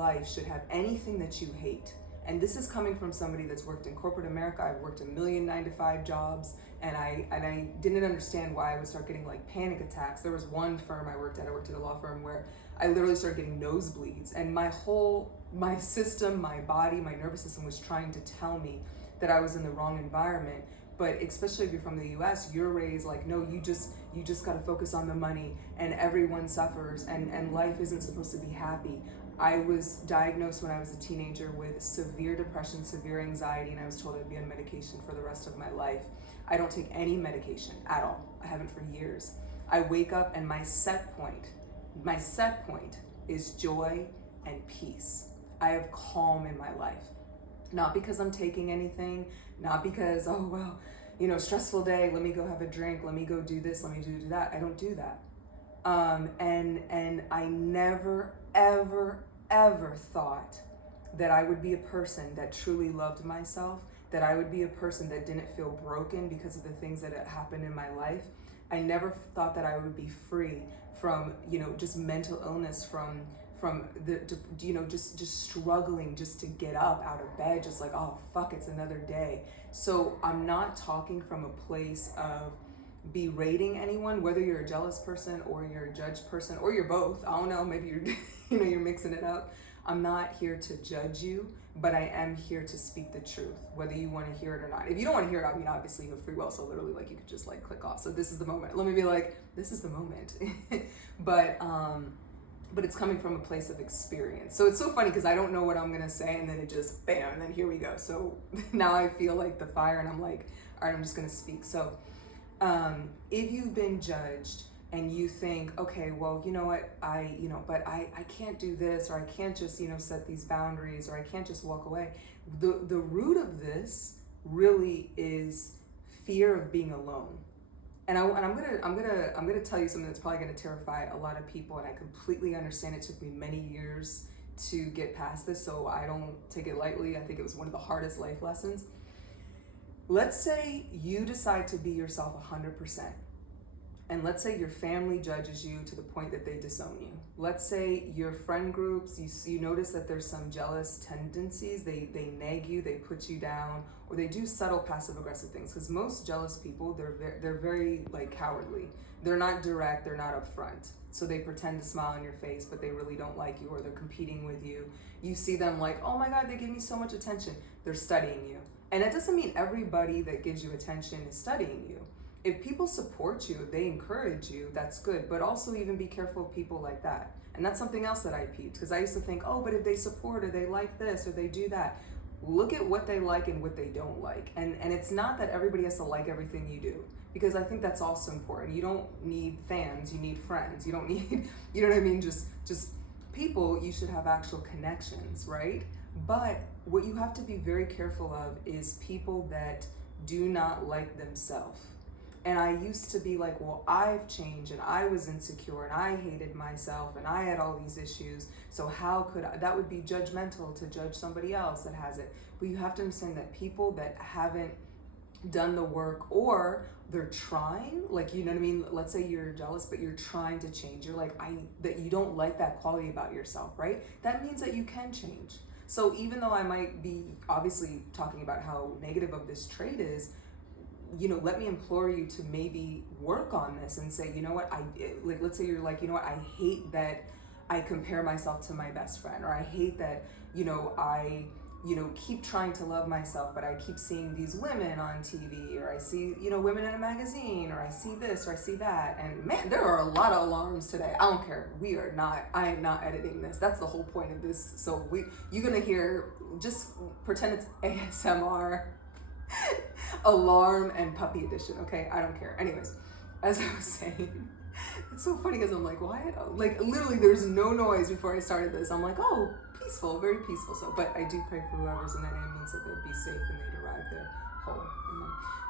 life should have anything that you hate. And this is coming from somebody that's worked in corporate America. I've worked a million 9-to-5 jobs, and I didn't understand why I would start getting like panic attacks. There was one firm I worked at a law firm, where I literally started getting nosebleeds, and my system, my body, my nervous system was trying to tell me that I was in the wrong environment. But especially if you're from the US, you're raised like, no, you just gotta focus on the money, and everyone suffers, and life isn't supposed to be happy. I was diagnosed when I was a teenager with severe depression, severe anxiety, and I was told I'd be on medication for the rest of my life. I don't take any medication at all. I haven't for years. I wake up and my set point is joy and peace. I have calm in my life. Not because I'm taking anything, not because, oh, well, stressful day, let me go have a drink, let me go do this, let me do that. I don't do that. And I never, ever thought that I would be a person that truly loved myself, that I would be a person that didn't feel broken because of the things that had happened in my life. I never thought that I would be free from, just mental illness, from just struggling just to get up out of bed, just like, oh, fuck, it's another day. So I'm not talking from a place of berating anyone, whether you're a jealous person or you're a judged person, or you're both. I don't know, maybe you're, you're mixing it up. I'm not here to judge you, but I am here to speak the truth, whether you want to hear it or not. If you don't want to hear it, I mean, obviously you have free will, so literally, like, you could just like click off. So this is the moment. Let me be like, this is the moment. But it's coming from a place of experience. So it's so funny because I don't know what I'm gonna say, and then it just bam, and then here we go. So now I feel like the fire, and I'm like, all right, I'm just gonna speak. So if you've been judged and you think, okay, well, you know what, but I can't do this, or I can't just, set these boundaries, or I can't just walk away. The root of this really is fear of being alone. And I'm gonna tell you something that's probably gonna terrify a lot of people, and I completely understand. It took me many years to get past this, so I don't take it lightly. I think it was one of the hardest life lessons. Let's say you decide to be yourself 100%. And let's say your family judges you to the point that they disown you. Let's say your friend groups, you notice that there's some jealous tendencies, they nag you, they put you down, or they do subtle passive aggressive things. Because most jealous people, they're very like cowardly. They're not direct, they're not upfront. So they pretend to smile on your face, but they really don't like you, or they're competing with you. You see them like, oh my God, they give me so much attention. They're studying you. And that doesn't mean everybody that gives you attention is studying you. If people support you, if they encourage you, that's good. But also even be careful of people like that. And that's something else that I peeped, because I used to think, oh, but if they support, or they like this, or they do that, look at what they like and what they don't like. And it's not that everybody has to like everything you do, because I think that's also important. You don't need fans, you need friends. You don't need, you know what I mean? Just people, you should have actual connections, right? But what you have to be very careful of is people that do not like themselves. And I used to be like, well, I've changed, and I was insecure, and I hated myself, and I had all these issues. So how could I? That would be judgmental to judge somebody else that has it. But you have to understand that people that haven't done the work, or they're trying, like, you know what I mean? Let's say you're jealous, but you're trying to change. You're like, that you don't like that quality about yourself, right? That means that you can change. So even though I might be obviously talking about how negative of this trait is, let me implore you to maybe work on this and say, you know what, let's say you're like, you know what, I hate that I compare myself to my best friend, or I hate that, I keep trying to love myself, but I keep seeing these women on TV, or I see, women in a magazine, or I see this, or I see that. And man, there are a lot of alarms today. I don't care. I am not editing this. That's the whole point of this. So you're going to hear, just pretend it's ASMR. Alarm and puppy edition, okay? I don't care. Anyways, as I was saying, it's so funny because I'm like, why? Like, literally, there's no noise before I started this. I'm like, oh, peaceful, very peaceful. So, but I do pray for whoever's in that ambulance that they'd be safe and they'd arrive there whole.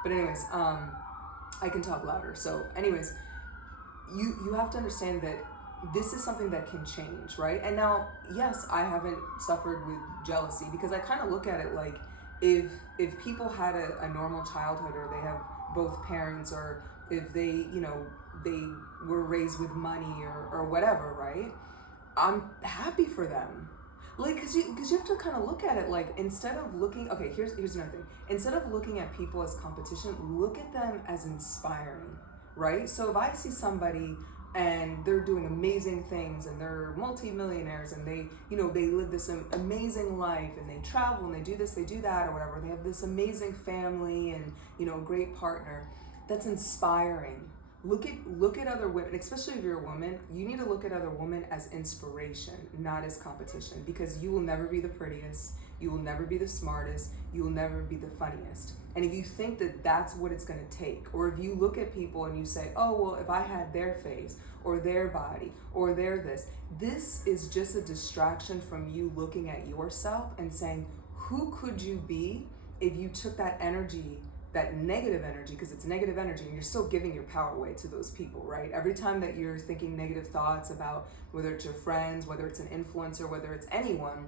But anyways, I can talk louder. So, anyways, you have to understand that this is something that can change, right? And now, yes, I haven't suffered with jealousy, because I kind of look at it like, if people had a normal childhood, or they have both parents, or if they, they were raised with money, or whatever, right? I'm happy for them. Like, cause you have to kind of look at it like, instead of looking, okay, here's another thing. Instead of looking at people as competition, look at them as inspiring, right? So if I see somebody and they're doing amazing things and they're multi-millionaires and they, you know, they live this amazing life and they travel and they do this, they do that or whatever. They have this amazing family and, you know, a great partner. That's inspiring. Look at other women, especially if you're a woman. You need to look at other women as inspiration, not as competition, because you will never be the prettiest, you will never be the smartest, you will never be the funniest. And if you think that that's what it's going to take, or if you look at people and you say, oh, well, if I had their face or their body or this is just a distraction from you looking at yourself and saying, who could you be if you took that energy, that negative energy, because it's negative energy and you're still giving your power away to those people, right? Every time that you're thinking negative thoughts about whether it's your friends, whether it's an influencer, whether it's anyone,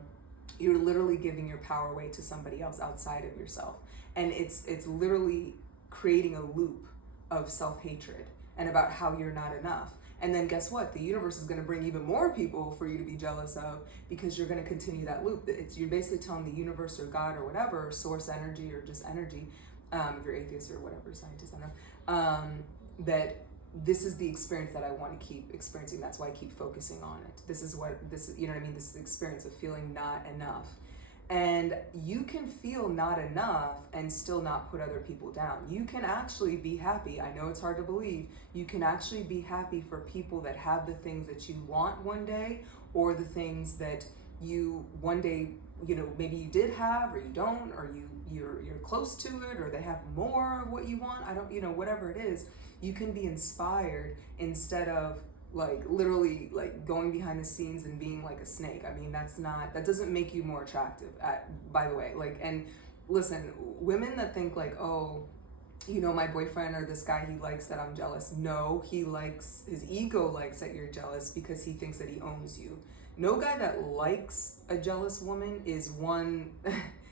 you're literally giving your power away to somebody else outside of yourself. And it's literally creating a loop of self-hatred and about how you're not enough. And then guess what? The universe is going to bring even more people for you to be jealous of, because you're going to continue that loop. You're basically telling the universe or God or whatever, source energy or just energy, if you're atheist or whatever, scientist, I don't know, that this is the experience that I want to keep experiencing. That's why I keep focusing on it. This is, you know what I mean? This is the experience of feeling not enough. And you can feel not enough and still not put other people down. You can actually be happy. I know it's hard to believe. You can actually be happy for people that have the things that you want one day, or the things that you one day, you know, maybe you did have or you don't, or you're close to it, or they have more of what you want. I don't, you know, whatever it is, you can be inspired instead of like literally like going behind the scenes and being like a snake. I mean, that doesn't make you more attractive, by the way. Like, and listen, women that think like, oh, you know, my boyfriend or this guy, he likes that I'm jealous. No, his ego likes that you're jealous because he thinks that he owns you. No guy that likes a jealous woman is one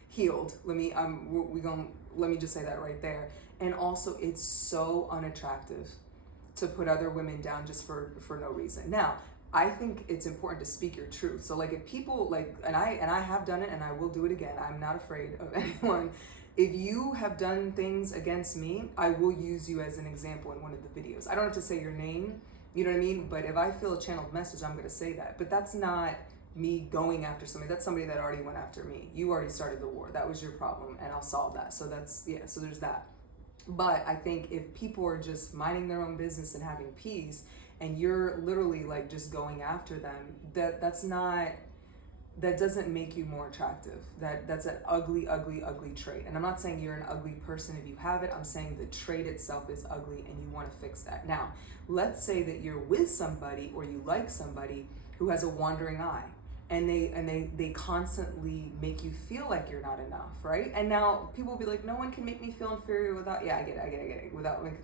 healed. Let me just say that right there. And also, it's so unattractive to put other women down just for no reason. Now, I think it's important to speak your truth. So like if people like, and I have done it and I will do it again. I'm not afraid of anyone. If you have done things against me, I will use you as an example in one of the videos. I don't have to say your name, you know what I mean? But if I feel a channeled message, I'm going to say that. But that's not me going after somebody. That's somebody that already went after me. You already started the war. That was your problem, and I'll solve that. So so there's that. But I think if people are just minding their own business and having peace, and you're literally like just going after them, that doesn't make you more attractive. That's an ugly trait. And I'm not saying you're an ugly person if you have it. I'm saying the trait itself is ugly and you want to fix that. Now, let's say that you're with somebody or you like somebody who has a wandering eye, and they constantly make you feel like you're not enough, right? And now people will be like, no one can make me feel inferior without, yeah, I get it, without like